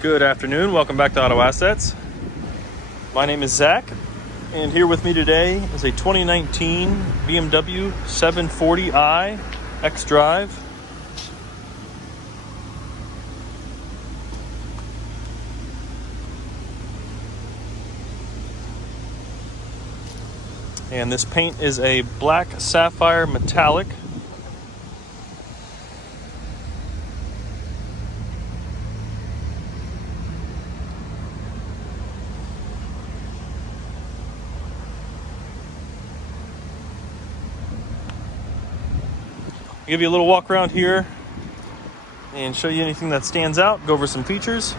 Good afternoon, welcome back to Auto Assets. My name is Zach, and here with me today is a 2019 BMW 740i xDrive. And this paint is a Black Sapphire Metallic. I'll give you a little walk around here and show you anything that stands out, go over some features.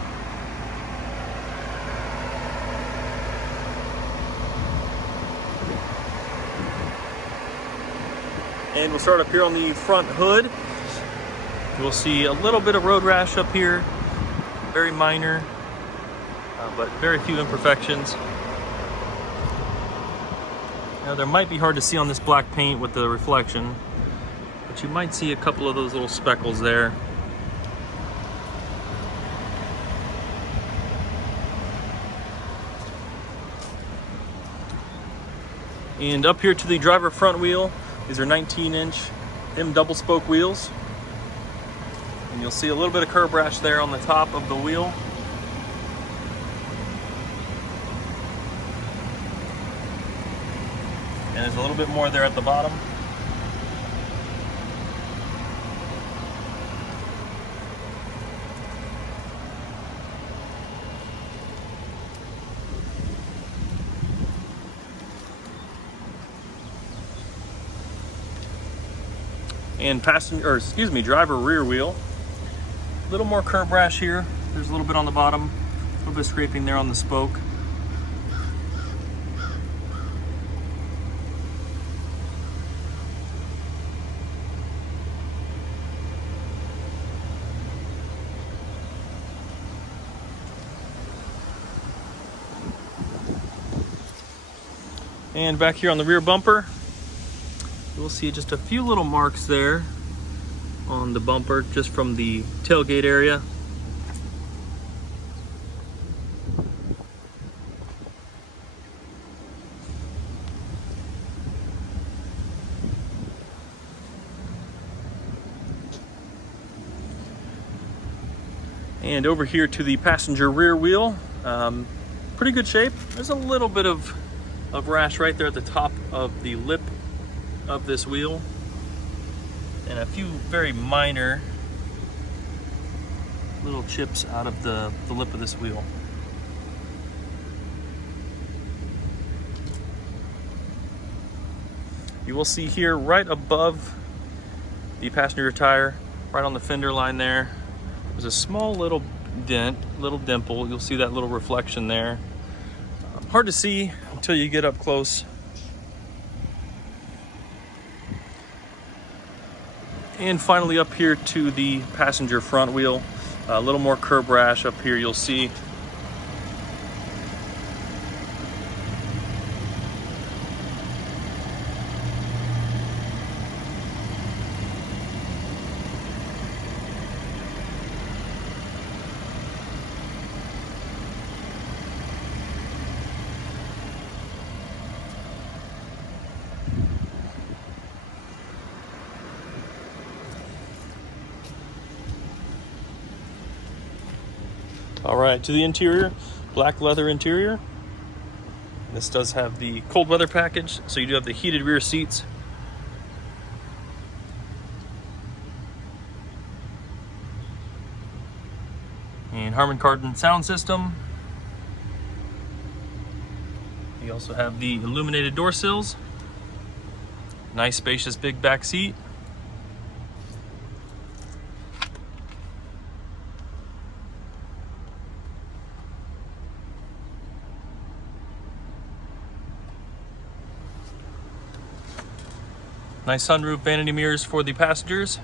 And we'll start up here on the front hood. You'll see a little bit of road rash up here, very minor, but very few imperfections. Now there might be hard to see on this black paint with the reflection, but you might see a couple of those little speckles there. And up here to the driver front wheel, these are 19-inch M double spoke wheels. And you'll see a little bit of curb rash there on the top of the wheel. And there's a little bit more there at the bottom. And driver rear wheel. A little more curb rash here. There's a little bit on the bottom, a little bit of scraping there on the spoke. And back here on the rear bumper, we'll see just a few little marks there on the bumper, just from the tailgate area. And over here to the passenger rear wheel, pretty good shape. There's a little bit of rash right there at the top of the lip of this wheel, and a few very minor little chips out of the lip of this wheel. You will see here right above the passenger tire, right on the fender line there, there's a small little dent, little dimple. You'll see that little reflection there. Hard to see until you get up close. And finally up here to the passenger front wheel, a little more curb rash up here you'll see. All right, to the interior, black leather interior. This does have the cold weather package, so you do have the heated rear seats. And Harman Kardon sound system. You also have the illuminated door sills. Nice spacious big back seat. Nice sunroof, vanity mirrors for the passengers.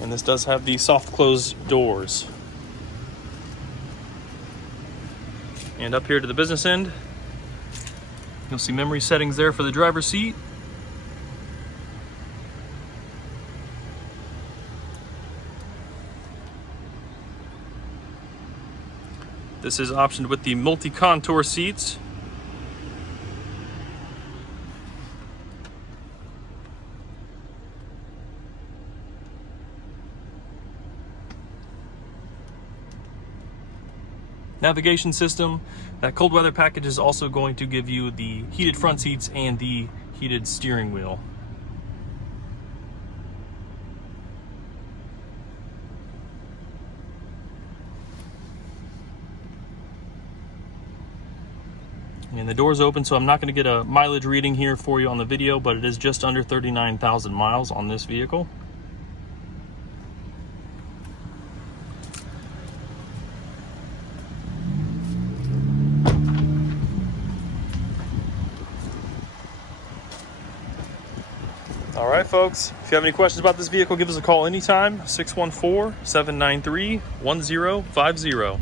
And this does have the soft close doors. And up here to the business end, you'll see memory settings there for the driver's seat. This is optioned with the multi-contour seats. Navigation system. That cold weather package is also going to give you the heated front seats and the heated steering wheel. And the door's open, so I'm not going to get a mileage reading here for you on the video, but it is just under 39,000 miles on this vehicle. All right, folks, if you have any questions about this vehicle, give us a call anytime, 614-793-1050.